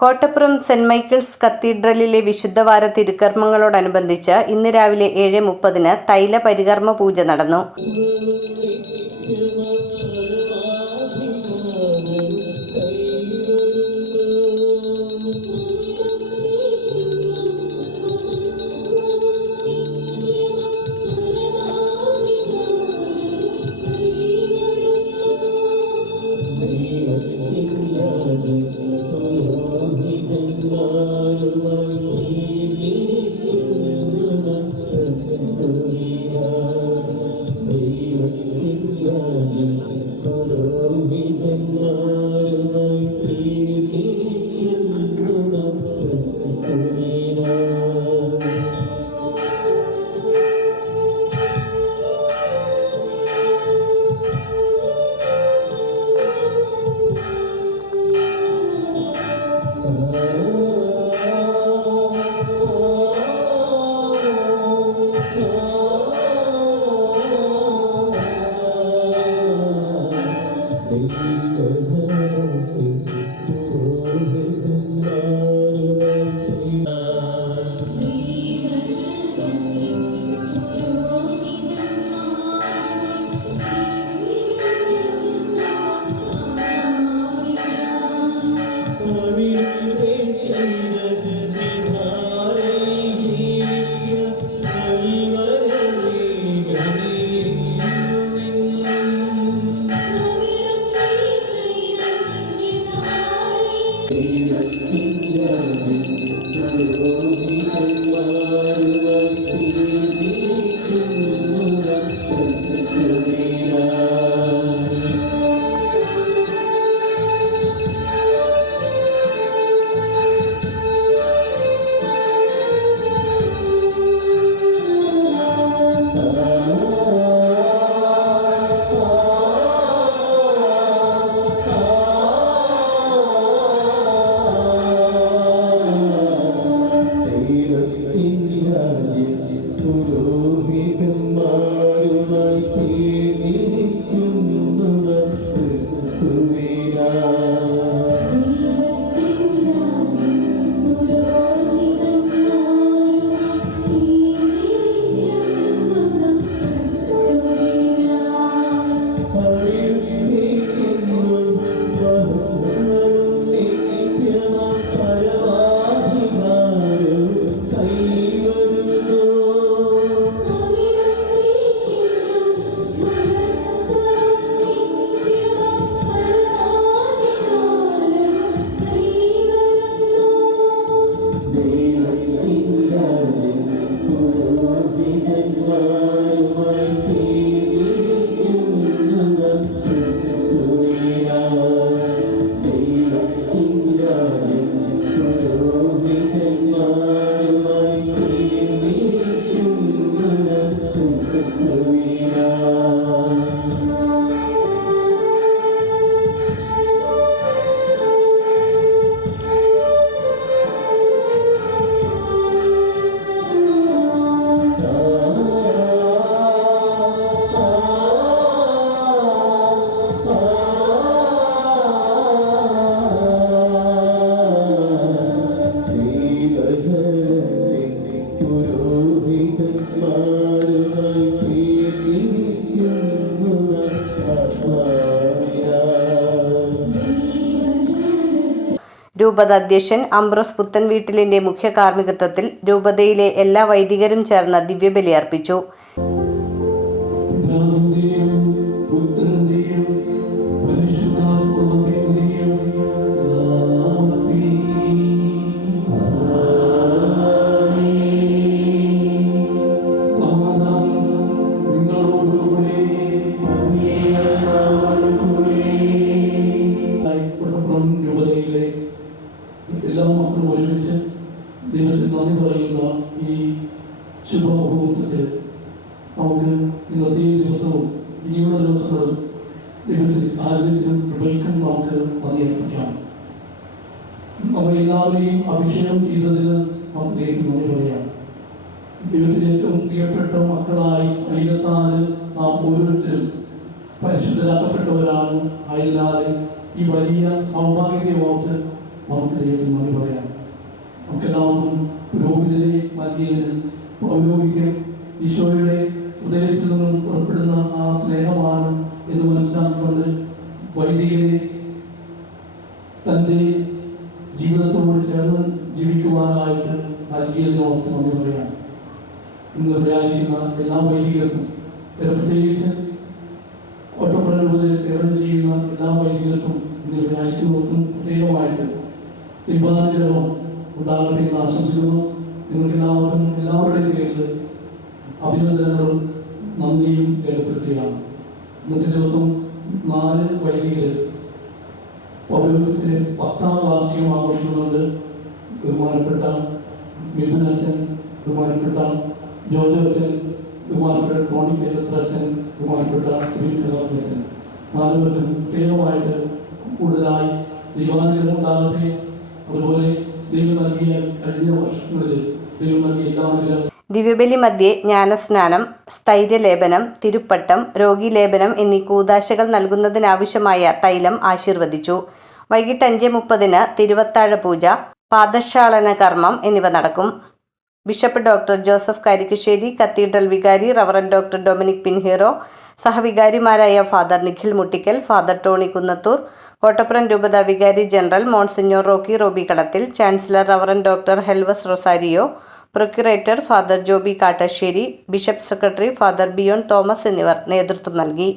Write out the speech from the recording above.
Kottappuram saint Michael's കത്തീഡ്രലിലെ വിശുദ്ധവാര തിരുക്കർമ്മങ്ങളോടനുബന്ധിച്ച് ഇന്ന് രാവിലെ 7:30 തൈല പരികർമ്മ പൂജ നടന്നു. രൂപത അധ്യക്ഷൻ അംബ്രോസ് പുത്തൻവീട്ടിലിന്റെ മുഖ്യ കാർമ്മികത്വത്തിൽ രൂപതയിലെ എല്ലാ വൈദികരും ചേർന്ന് ദിവ്യബലി അർപ്പിച്ചു. എല്ലാ മക്കളും ഒരുമിച്ച് ദൈവത്തിന് നന്ദി പറയുന്ന ഈ ശുഭമുഹൂർത്തത്തിൽ നമുക്ക് ഇന്നത്തെ ദിവസവും ഇനിയുള്ള ദിവസങ്ങളും ദൈവത്തിൽ ആരോഗ്യത്തിനും കൃപയ്ക്കും നമുക്ക് നന്ദി അർപ്പിക്കാം. നമ്മളെല്ലാവരെയും അഭിഷേകം ചെയ്തതിന് നമുക്ക് ദൈവത്തിന് നന്ദി പറയാം. ദൈവത്തിന് ഏറ്റവും പ്രിയപ്പെട്ട മക്കളായി അയിലത്താല് നാം ഓരോരുത്തരും പരിശുദ്ധരാക്കപ്പെട്ടവരാണ്. ആയതിനാൽ ഈ വലിയ സൗഭാഗ്യത്തെ ഓർത്ത് നമുക്ക് ദൈവത്തിന് നന്ദി പറയാം. നമുക്കെല്ലാവർക്കും പുരോഹിതരെ നൽകിയതിന് പൗരോഹിത്യം ഈശോയുടെ ഹൃദയത്തിൽ നിന്നും പുറപ്പെടുന്ന ആ സ്നേഹമാണ് എന്ന് മനസ്സിലാക്കിക്കൊണ്ട് വൈദികരെ തൻ്റെ ജീവിതത്തോട് ചേർന്ന് ജീവിക്കുവാനായിട്ട് നൽകിയതിനോർത്ത് നന്ദി പറയാം. ഇന്ന് ഇവിടെയായിരിക്കുന്ന എല്ലാ വൈദികർക്കും, പ്രത്യേകിച്ച് ഒറ്റപ്പുറം രൂപതയിൽ സേവനം ചെയ്യുന്ന എല്ലാ വൈദികർക്കും ഇന്ന് ഇവിടെയായിരിക്കുന്നവർക്കും പ്രത്യേകമായിട്ട് ദൈവാനുഗ്രഹം ഉണ്ടാകട്ടെ എന്ന് ആശംസിക്കുന്നു. നിങ്ങൾക്കെല്ലാവർക്കും എല്ലാവരുടെയും പേരിൽ അഭിനന്ദനങ്ങളും നന്ദിയും രേഖപ്പെടുത്തുകയാണ്. ഇന്നത്തെ ദിവസം 4 വൈദികർ പൗരോഹിത്യത്തിന് 10ാം വാർഷികം ആഘോഷിക്കുന്നുണ്ട്. ബഹുമാനപ്പെട്ട മിഥുനച്ഛൻ, ബഹുമാനപ്പെട്ട ജോജോ അച്ഛൻ, ബഹുമാനപ്പെട്ട ടോണി പേരത്തച്ഛൻ, ബഹുമാനപ്പെട്ട ശ്രീ കഥാർത്ഥൻ, 4 പേർക്കും പ്രത്യേകമായിട്ട് കൂടുതലായി ദൈവാനുഗ്രഹം ഉണ്ടാകട്ടെ. അതുപോലെ ദൈവം നൽകിയ കഴിഞ്ഞ വർഷങ്ങളിൽ ദൈവം നൽകിയ എല്ലാ അനുഗ്രഹം ദിവ്യബലി മധ്യേ ജ്ഞാനസ്നാനം, സ്ഥൈര്യലേപനം, തിരുപ്പട്ടം, രോഗീലേപനം എന്നീ കൂദാശകൾ നൽകുന്നതിനാവശ്യമായ തൈലം ആശീർവദിച്ചു. വൈകിട്ട് 5:30 തിരുവത്താഴ പൂജ, പാദക്ഷാളന കർമ്മം എന്നിവ നടക്കും. Bishop doctor Joseph Karikkassery, cathedral വികാരി റവറൻഡ് ഡോക്ടർ ഡൊമിനിക് പിൻഹീറോ, സഹവികാരിമാരായ father Nikhil Muttikkal, father Tony Kunnathur, Kottappuram രൂപത വികാരി general monsignor Rocky Roby Kalathil, chancellor reverend doctor Helvas Rosario, procurator father Joby Kattassery, bishop secretary father Bion Thomas എന്നിവർ നേതൃത്വം നൽകി.